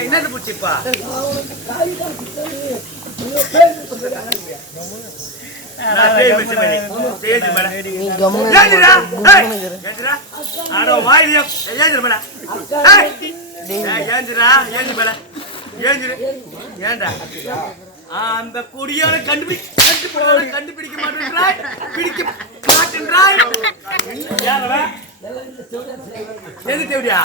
என்னது புடிச்சிப்பா ஆடோ மேல ஏந்திர ஏண்டா? அந்த குடியார கண்டுபிடி கண்டுபிடி கண்டுபிடிக்க மாட்டேன்றாய். பிடிக்க மாட்டேன்றாய். எது தேவடியா?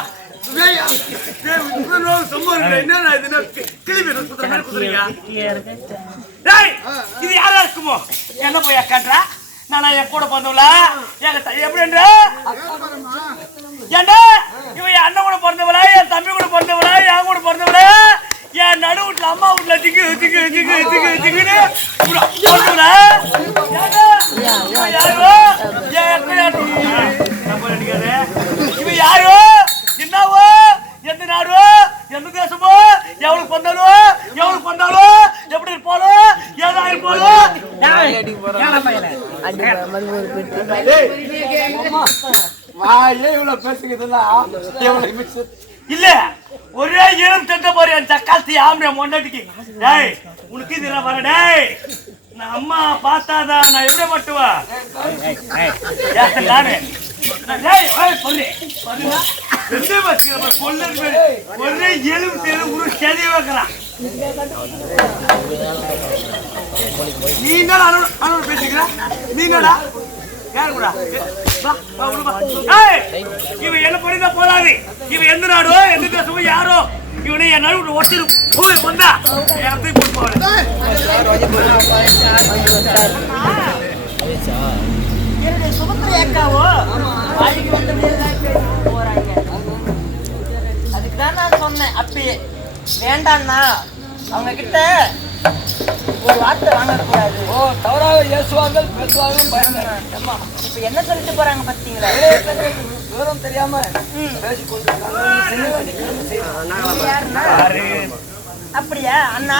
என்ன இது யாரா இருக்குமோ? என்ன போய் அக்கான்றா? நானா என் கூட பிறந்தவளா? என் த- எப்படின்ற? ஏண்டா? இவன் என் அண்ணன் கூட பிறந்தவளா? என் தம்பி கூட பிறந்தவளா? என் கூட பிறந்தவளா? என் நடு வீட்டுல அம்மா வீட்டுல திக்கு திக்கு திக்கு திக்கு திக்குன்னு பிறந்தவளா யாரோ? இவன் யாரோ? என்னவோ? எந்த நாடோ? எந்த தேசமோ? எவளுக்கு பொந்தாலோ? எவளுக்கு பொந்தாலோ? எப்படி இருப்பாலோ ஏதா இருப்பாலோ வாயிலே இவ்வளவு பேசுகிறதுல எவ்வளவு இல்ல ஒரே இளம் தட்ட பாரு என் சக்காத்தி ஆம்பளை மொண்டாட்டிக்கு. டேய் உனக்கு இது வர டேய். நான் அம்மா பார்த்தாதான் நான் எப்படி மட்டுவா நானு? ஒரே எலும்பு தேரு உரு செதி வைக்கிறான். நீ என்ன பேசிக்கிற? இவன் என்ன பண்ணினா போதாது? இவன் எந்த நாடோ? எந்த தேசமோ யாரோ? இவனை என் நடுவுல ஒட்டிரு போய் வந்தா என் தூக்கி போட்டு என்னுடைய சுமந்திர ஏக்காவோ? வாடிக்கு வந்து போறாங்க. அதுக்கு தான் நான் சொன்னேன் அப்பயே. வேண்டாம்னா அவங்க கிட்ட ஒரு வார்த்தை வாங்கக்கூடாது. ஓ தவறாக இயேசுவார்கள் பேசுவார்கள் அம்மா இப்ப என்ன சொல்லிட்டு போறாங்க பாத்தீங்களா? விவரம் தெரியாம பேசிக் கொண்டிருக்காங்க யாருன்னா? அப்படியா? அண்ணா?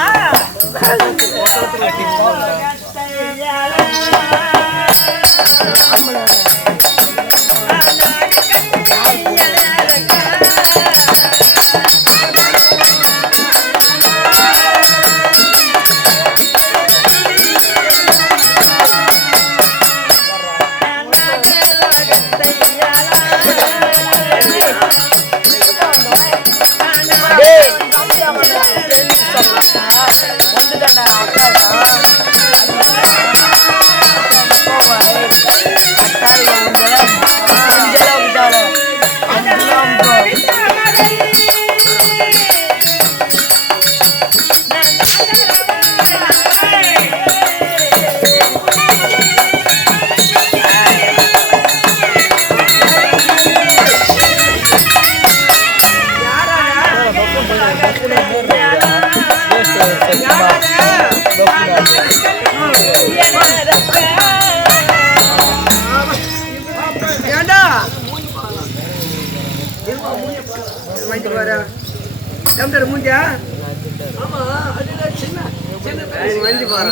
வாங்கிட்டு வர டம்டர் மூஞ்சா ஆமா அதுல சின்ன சின்ன வந்து பாரு.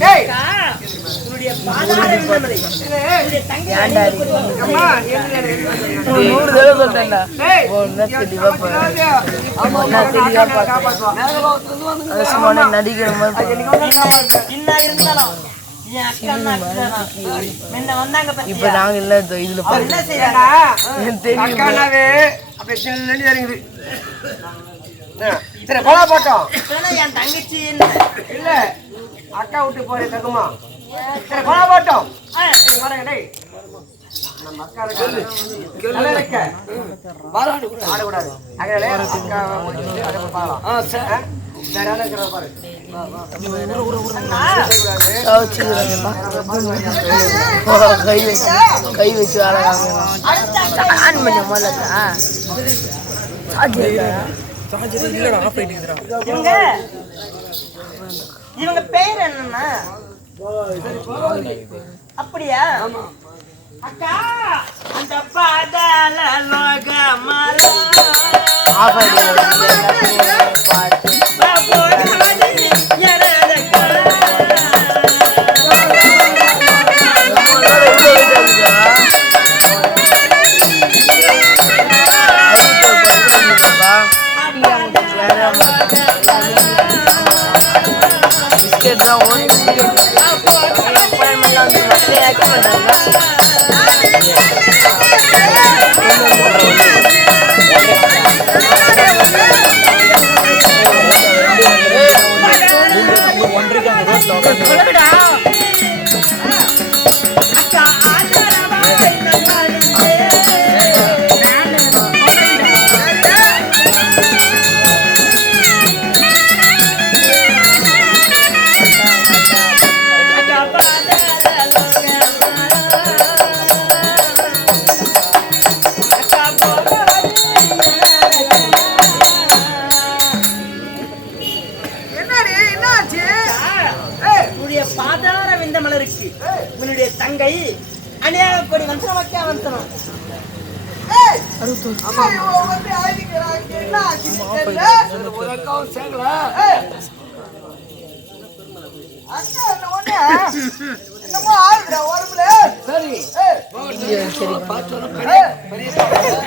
டேய் உன்னுடைய பாதார விந்தமலை உன்னுடைய தங்கை அம்மா என்ன நூறு தடவை நடிக்கிற மாதிரி இப்ப நாங்க இல்ல இதோ இதுல இறங்குது சரி கொலா போட்டோம் என் தங்கச்சி இல்ல அக்கா விட்டு போறேன் தகுமா சரி கொலா போட்டோம் சரி, வரேன் டேய் நம்ம அக்கா இருக்கா? அதனால அக்கா அதை பார்க்கலாம். கை வச்சு கை வச்சு இவங்க இவங்க பேர் என்னன்னா அப்படியா அக்கா அந்த பாதாள லோகமால ஆஃப் ஆயிடுச்சு தான் ஒன்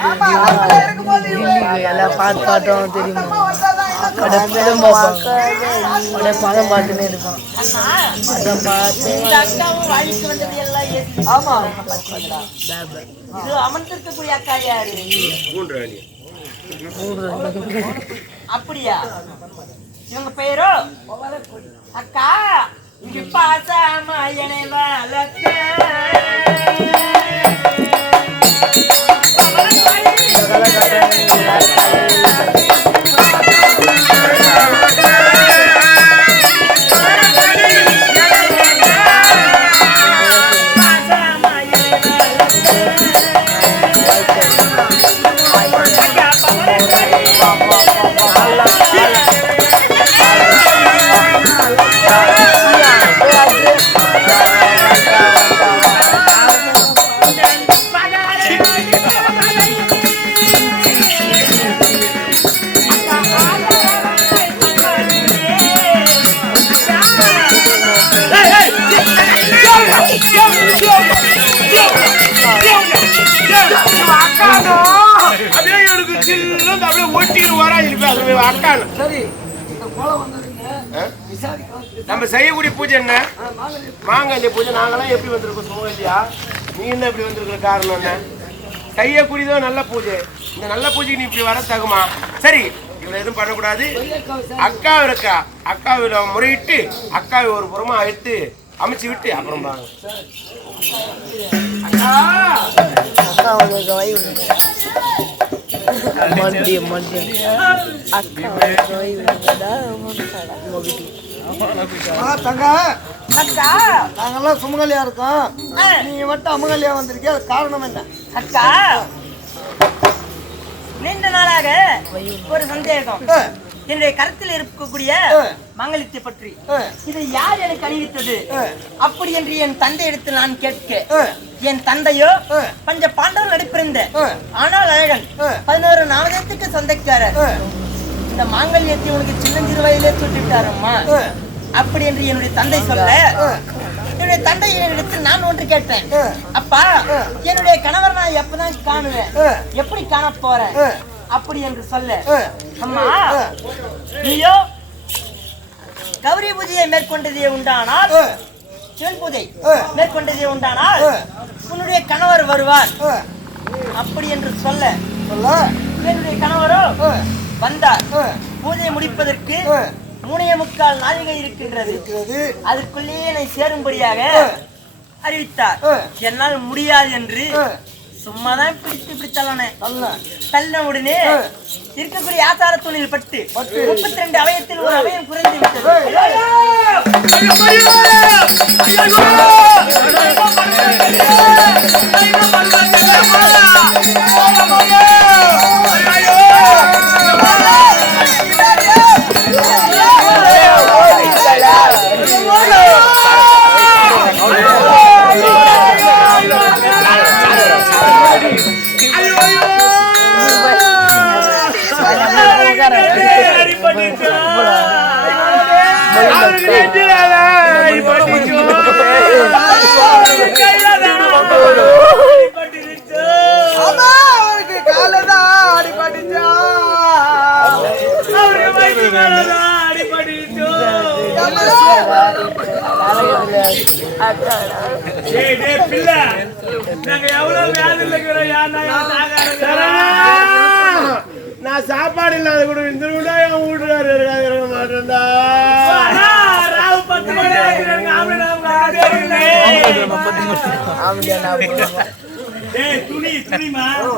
ஆமா நம்மள இருக்கும்போது இவ எல்லாம் பாட்டு பாட்டும் தெரியுமா. அப்படியே படம் பார்ப்பான் அப்படியே படம் பார்த்துன்னே இருப்பான் பார்த்து இது அமர்ந்திருக்கக்கூடிய அக்கா யாரு? அப்படியா? இவங்க பெயரோ அக்கா இங்க பாசாம என்னை சரி விசாரிக்கலாம் நம்ம செய்யக்கூடிய பூஜை என்ன மாங்கல்ய பூஜை நாங்களாம் எப்படி வந்திருக்கோம் சுமங்கல்யா நீ என்ன இப்படி வந்திருக்கிற காரணம் என்ன செய்யக்கூடியதோ நல்ல பூஜை இந்த நல்ல பூஜைக்கு நீ இப்படி வர தகுமா சரி இவ்வளவு எதுவும் பண்ணக்கூடாது அக்கா இருக்கா அக்காவில முறையிட்டு அக்காவை ஒரு புறமா எடுத்து அமைச்சு விட்டு அப்புறம் பாருங்க அக்கா அக்கா வந்து அக்கா கவை விடுங்கடா மகுடி தங்க அக்கா நாங்கெல்லாம் சுமங்கலியா இருக்கோம் நீ மட்டும் அமங்கலியா வந்திருக்கிய அது காரணம் என்ன அக்கா நீண்ட நாளாக ஒரு சந்தேகம் என்னுடைய கருத்தில் இருக்கக்கூடிய. மங்களத்தை பற்றி இதை யார் எனக்கு அணிவித்தது. அப்படி என்று என் தந்தை எடுத்து நான் கேட்க. என் தந்தையோ. பஞ்ச பாண்டவர் நடிப்பிருந்த. ஆனால் அழகன். பதினோரு நாமதத்துக்கு சொந்தக்காரர் இந்த மாங்கல்யத்தை உனக்கு சின்னஞ்சிறு வயதிலே தொட்டுட்டாரம்மா ஆ. அப்படி என்று என்னுடைய தந்தை சொல்ல. என்னுடைய தந்தை என்னிடத்தில் நான் ஒன்று கேட்டேன். அப்பா. என்னுடைய கணவர் நான் எப்பதான் காணுவேன். எப்படி காண போறேன். அப்படி என்று சொல்ல. அம்மா. நீயோ கௌரி பூஜையை மேற்கொண்டதே உண்டானால். சிவன் பூஜை. மேற்கொண்டதே உண்டானால். உன்னுடைய கணவர் வருவார். அப்படி என்று சொல்ல என்னுடைய கணவரோ. வந்தார் ஆ. பூஜை முடிப்பதற்கு. மூணைய முக்கால் நாழிகை இருக்கின்றது அதுக்குள்ளேயே என்னை சேரும்படியாக. அறிவித்தார். என்னால் முடியாது என்று. சும்மாதான் பிடித்து இப்படி தள்ளனேன் தள்ளின உடனே. இருக்கக்கூடிய ஆசார பட்டு பட்டு. முப்பத்தி ரெண்டு அவயத்தில் ஒரு அவயம் குறைந்து விட்டது பிள்ளை நாங்க எவ்வளவு வியாதியில் இருக்கிறோம் யாருன்னா நான் சாப்பாடு இல்லாத கூட இந்த கூட என் வீட்டுக்காரர் இருக்காங்க இருக்க மாட்டேன்டா. துணி துணிமா